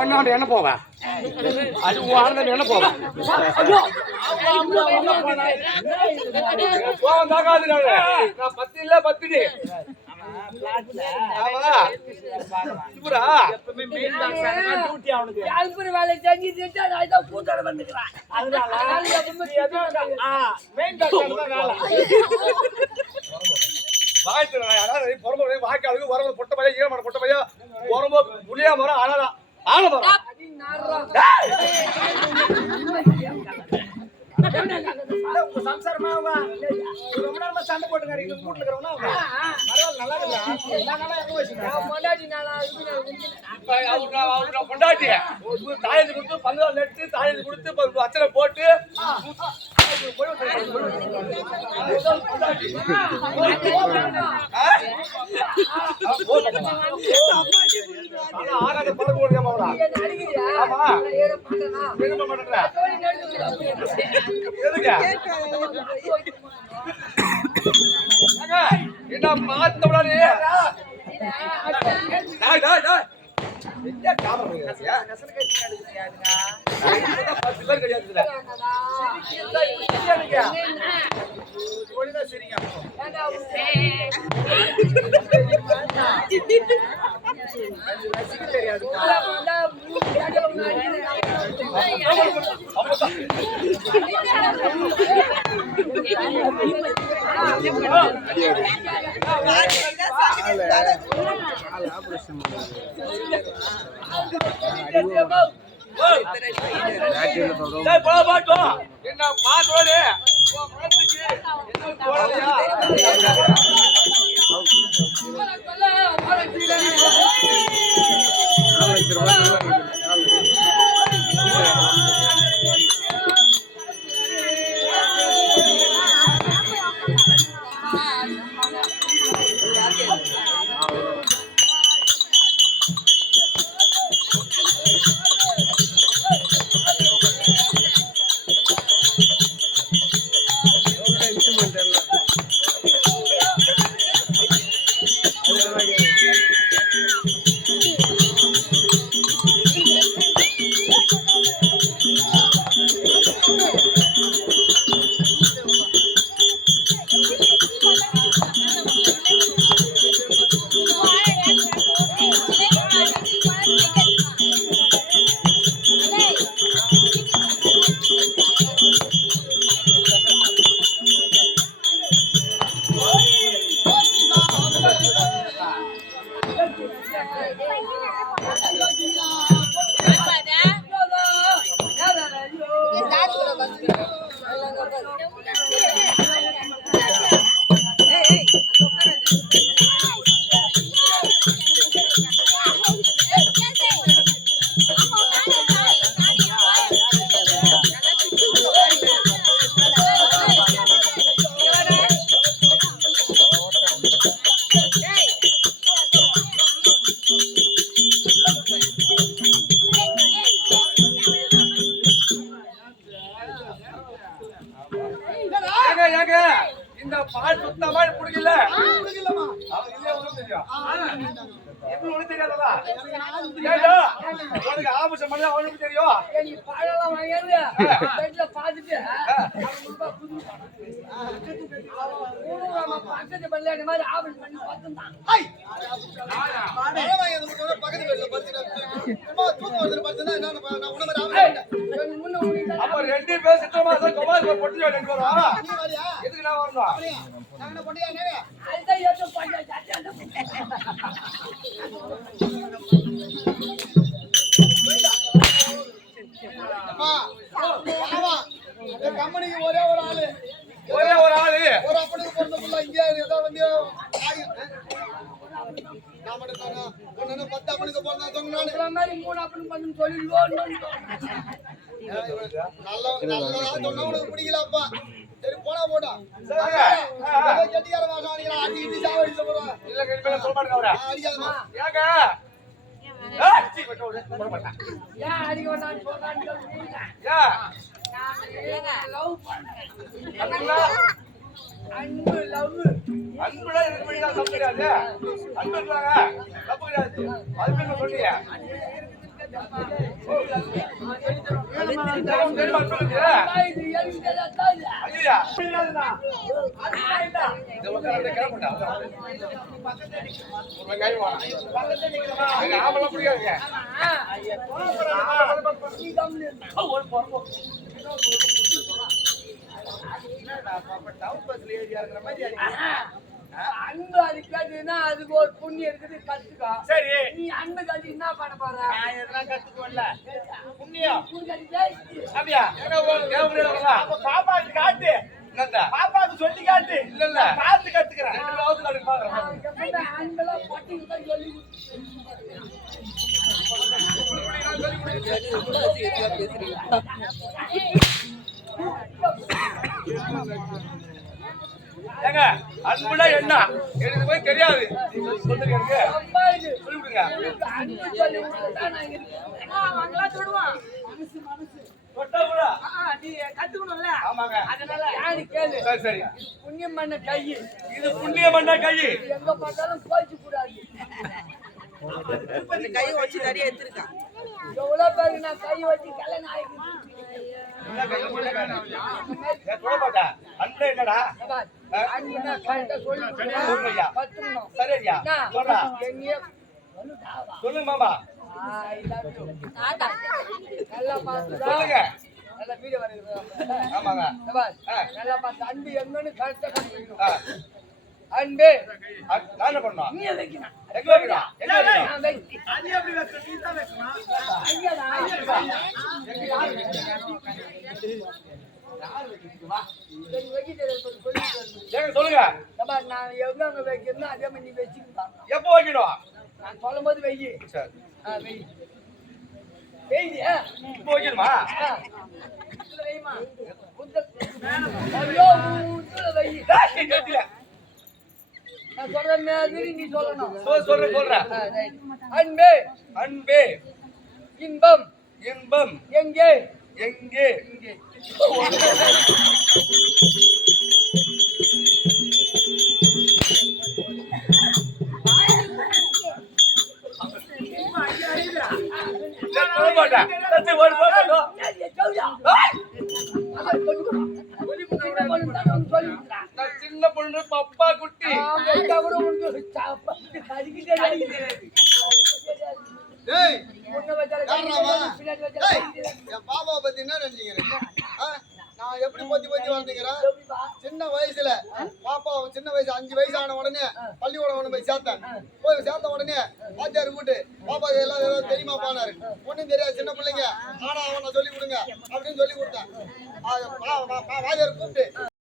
பொண்ணாண்ட என்ன போவ அது ஆனந்த என்ன போவ போவன் தாக்காது நான் 10 இல்ல 10 வாய்க்காலுக்கு உரம்பு பொட்ட பையன் ஈரமான பொட்ட பையன் உரம்பு புளியா மரம் ஆனதான் ஆன மரம் உங்க சம்சாரமா ரொம்ப நேரமா சண்டை போட்டுக்காரு கூட்டு இருக்கிறவனா நல்லா பொண்டாட்டி தாயத்து கொடுத்து 15 நெட்டு தாயத்து கொடுத்து அச்சனை போட்டு ஆகாத பழக்க முடியாம ஆமா விரும்ப மாட்டேன் என்ன மாத்தவளானே என்ன பாத்தோடு இந்த பால் சுத்தமா பிடிக்கல தெரியாதா ஆபீஸ் பண்ண அவனுக்கு தெரியும் அப்ப 2 பேர் சித்தமா பொட்டி எதுக்கு நான் வரணும் கம்பெனிக்கு ஒரே ஒரு ஆளு ஒரு அப்பனுக்கு பிறந்த புள்ள இங்கே ஏதோ வந்து பிடிக்கலப்பா சரி போனா போட்டா கெட்டிக்கார அடிக்கிட்டு சாவடிச்சு போறோம் அன்புல தப்பு கிடையாது அன்பு தப்பு கிடையாது அது சொன்னீங்க தெரியுமா சொல்லுங்க ஐயா இந்த உட்கார்ந்து கிளம்புடா ஒரு வெங்காயம் வாங்க அங்க ஆமல புடிக்காதீங்க ஒரு பொறுப்பு டவுன் பஸ்ல ஏறி இறங்குற மாதிரி அன்பு அடிக்காதுன்னா அதுக்கு ஒரு புண்ணியம் இருக்குது கத்துக்கோ. சரி நீ அன்பு கட்டி என்ன பண்ண போற? நான் எதனா கத்துக்குவல்ல புண்ணியம் அப்படியா அப்ப பாப்பாக்கு காட்டு என்னடா பாப்பாக்கு சொல்லி காட்டு இல்ல இல்ல பார்த்து கத்துக்கிறேன் ரெண்டாவது நாளைக்கு பாக்குறேன் அன்பெல்லாம் பட்டி தான் சொல்லி ஏங்க அன்புனா என்ன எனக்கு போய் தெரியாது நீங்க சொல்லுங்க எனக்கு அப்பா இது சொல்லிவிடுங்க அன்பு சொல்லி கொடுத்தா நான் இருக்கேன். அவங்களாம் தொடுவான். மனசு மனசு தொட்டா கூட நீ கத்துக்கணும்ல ஆமாங்க அதனால யாரு கேளு சரி சரி புண்ணியம் பண்ண கை இது புண்ணியம் பண்ண கை எங்க பார்த்தாலும் கோச்சு கூடாது. கை வச்சு நிறைய எடுத்துருக்கான். எவ்வளவு பேருக்கு நான் கை வச்சு கல்யாணம் ஆயிடுச்சு. என்ன கை சொல்ல மாட்டா அன்பு என்னடா அன்புனா கரெக்டா சொல்லி சொல்லுங்கய்யா. கத்துக்கணும். சரி ஐயா சொல்றா எங்கேயோ சொல்லுங்க மாமா நல்லா பார்த்து சொல்லுங்க நல்லா வீடியோ வரைக்கும் ஆமாங்க நல்லா பார்த்து அன்பு எங்கன்னு கரெக்டா கண்டுபிடிக்கணும். ஆ. அன்பு நான் என்ன பண்ணணும் நீ வைக்கணும். எங்க வைக்கிறோம் எங்க வைக்கிறோம் நான் வைக்கிறேன். அது எப்படி வைக்கணும் நீ தான் வைக்கணும் ஐயாடா. சரி, வைக்க தெரியாது, கொஞ்சம் சொல்லிட்டு வரணும். ஏங்க சொல்லுங்க அப்பா, நான் எவ்வளவு வைக்கணும் அதே மாதிரி நீ வச்சுக்கிட்டான். எப்போ வைக்கணும் நான் சொல்லும்போது வெயி. சரி வெயி. வெயி. இப்போ வைக்கணுமா உத்துல வைமா. ஐயோ, உத்துல வெயி. கேட்டியா நான் சொல்ற மாதிரி நீ சொல்லணும். சொல்றேன் right. அன்பே அன்பே இன்பம் இன்பம் எங்கே எங்கே இங்கே. சொல்ல மாட்டேன் சரி, ஒரு போட்டோம் நான் சின்ன பொண்ணு பப்பா குட்டி பின்னாடி என் பாப்பாவை பத்தி என்ன நினைச்சுக்கிறேன்? நான் எப்படி பொத்தி வளர்த்துக்கிறேன்? சின்ன வயசுல பாப்பா சின்ன வயசு 5 வயசு ஆன உடனே பள்ளிக்கூடம் ஒண்ணு போய் சேர்த்தேன். போய் சேர்த்த உடனே வாத்தியார் கூட்டு பாப்பா எல்லாம் ஏதாவது தெரியுமா பானாரு. ஒண்ணும் தெரியாது சின்ன பிள்ளைங்க. ஆனா அவனை சொல்லி கொடுங்க அப்படின்னு சொல்லி கொடுத்தேன். வாத்தியார் கூப்பிட்டு